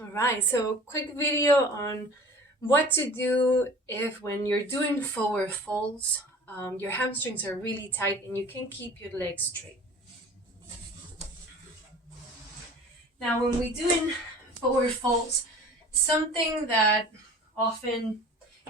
Alright, so quick video on what to do if when you're doing forward folds, your hamstrings are really tight and you can keep your legs straight. Now when we're doing forward folds, something that often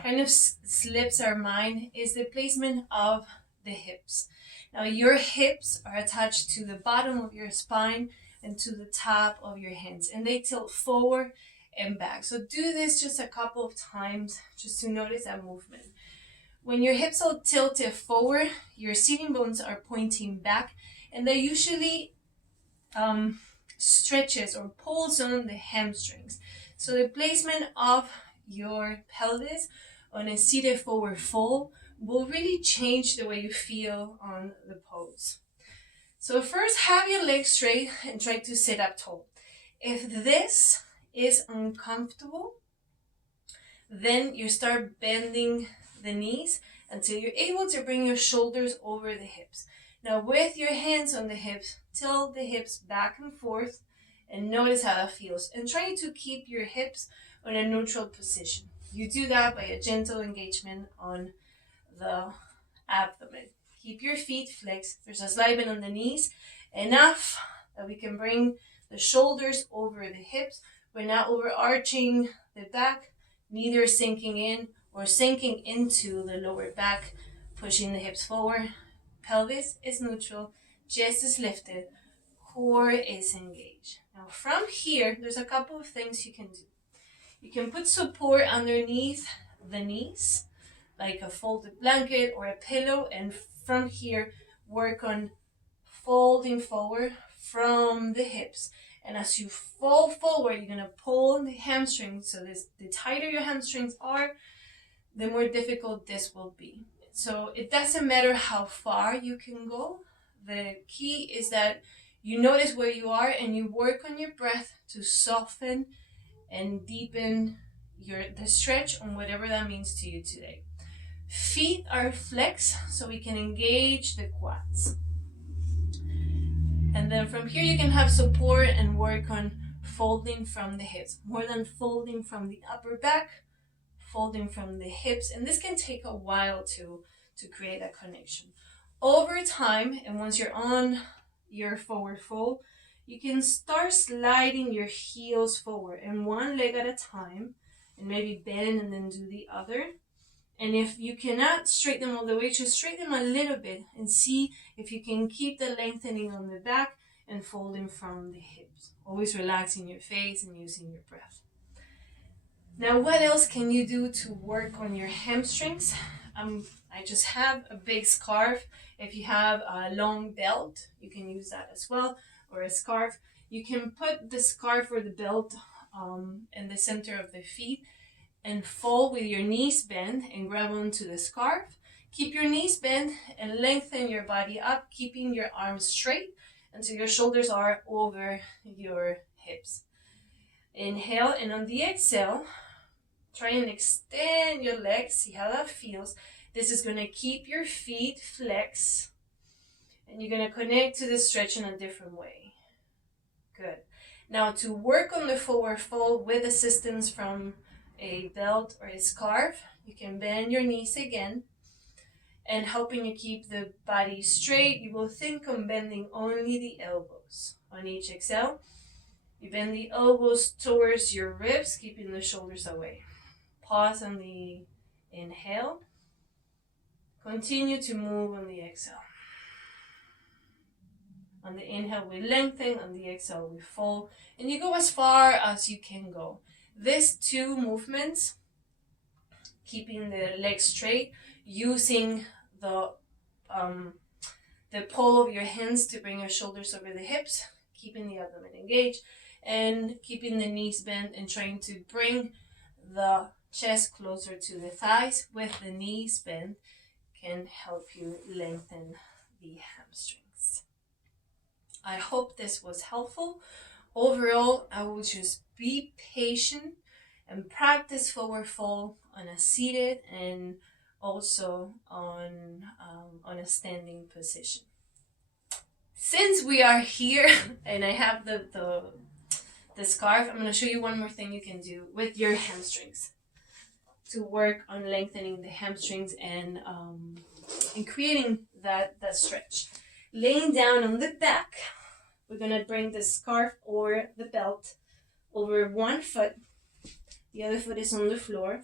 kind of slips our mind is the placement of the hips. Now your hips are attached to the bottom of your spine and to the top of your hands, and they tilt forward and back. So do this just a couple of times just to notice that movement. When your hips are tilted forward, your sitting bones are pointing back, and they usually stretches or pulls on the hamstrings. So the placement of your pelvis on a seated forward fold will really change the way you feel on the pose. So first, have your legs straight and try to sit up tall. If this is uncomfortable, then you start bending the knees until you're able to bring your shoulders over the hips. Now with your hands on the hips, tilt the hips back and forth and notice how that feels. And try to keep your hips on a neutral position. You do that by a gentle engagement on the abdomen. Keep your feet flexed. There's a slight bend on the knees, enough that we can bring the shoulders over the hips. We're not overarching the back, neither sinking in or sinking into the lower back, pushing the hips forward. Pelvis is neutral, chest is lifted, core is engaged. Now from here, there's a couple of things you can do. You can put support underneath the knees, like a folded blanket or a pillow, and from here, work on folding forward from the hips. And as you fold forward, you're gonna pull the hamstrings. So the tighter your hamstrings are, the more difficult this will be. So it doesn't matter how far you can go. The key is that you notice where you are and you work on your breath to soften and deepen the stretch on whatever that means to you today. Feet are flexed so we can engage the quads. And then from here you can have support and work on folding from the hips. More than folding from the upper back, folding from the hips. And this can take a while to create that connection. Over time, and once you're on your forward fold, you can start sliding your heels forward and one leg at a time, and maybe bend and then do the other. And if you cannot straighten them all the way, just straighten them a little bit and see if you can keep the lengthening on the back and folding from the hips. Always relaxing your face and using your breath. Now, what else can you do to work on your hamstrings? I just have a big scarf. If you have a long belt, you can use that as well, or a scarf. You can put the scarf or the belt in the center of the feet and fold with your knees bent and grab onto the scarf. Keep your knees bent and lengthen your body up, keeping your arms straight until your shoulders are over your hips. Inhale, and on the exhale, try and extend your legs. See how that feels. This is going to keep your feet flexed, and you're going to connect to the stretch in a different way. Good. Now to work on the forward fold with assistance from a belt or a scarf, you can bend your knees again, and helping you keep the body straight, you will think on bending only the elbows. On each exhale, you bend the elbows towards your ribs, keeping the shoulders away. Pause on the inhale. Continue to move on the exhale. On the inhale, we lengthen. On the exhale, we fold. And you go as far as you can go. These two movements, keeping the legs straight, using the pull of your hands to bring your shoulders over the hips, keeping the abdomen engaged, and keeping the knees bent and trying to bring the chest closer to the thighs with the knees bent can help you lengthen the hamstrings. I hope this was helpful. Overall, I will just be patient and practice forward fold on a seated and also on a standing position. Since we are here and I have the the scarf, I'm going to show you one more thing you can do with your hamstrings to work on lengthening the hamstrings and creating that stretch. Laying down on the back, we're going to bring the scarf or the belt over one foot. The other foot is on the floor.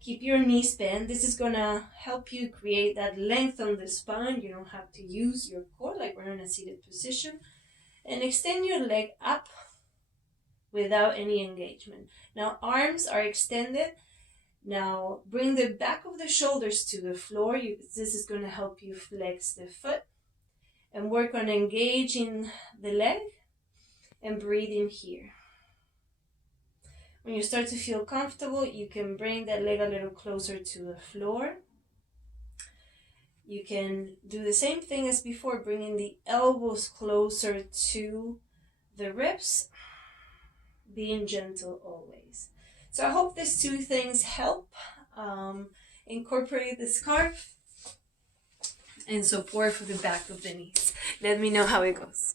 Keep your knees bent. This is going to help you create that length on the spine. You don't have to use your core like we're in a seated position. And extend your leg up without any engagement. Now arms are extended. Now bring the back of the shoulders to the floor. This is going to help you flex the foot and work on engaging the leg and breathing here. When you start to feel comfortable, you can bring that leg a little closer to the floor. You can do the same thing as before, bringing the elbows closer to the ribs, being gentle always. So I hope these two things help. Incorporate the scarf and support for the back of the knees. Let me know how it goes.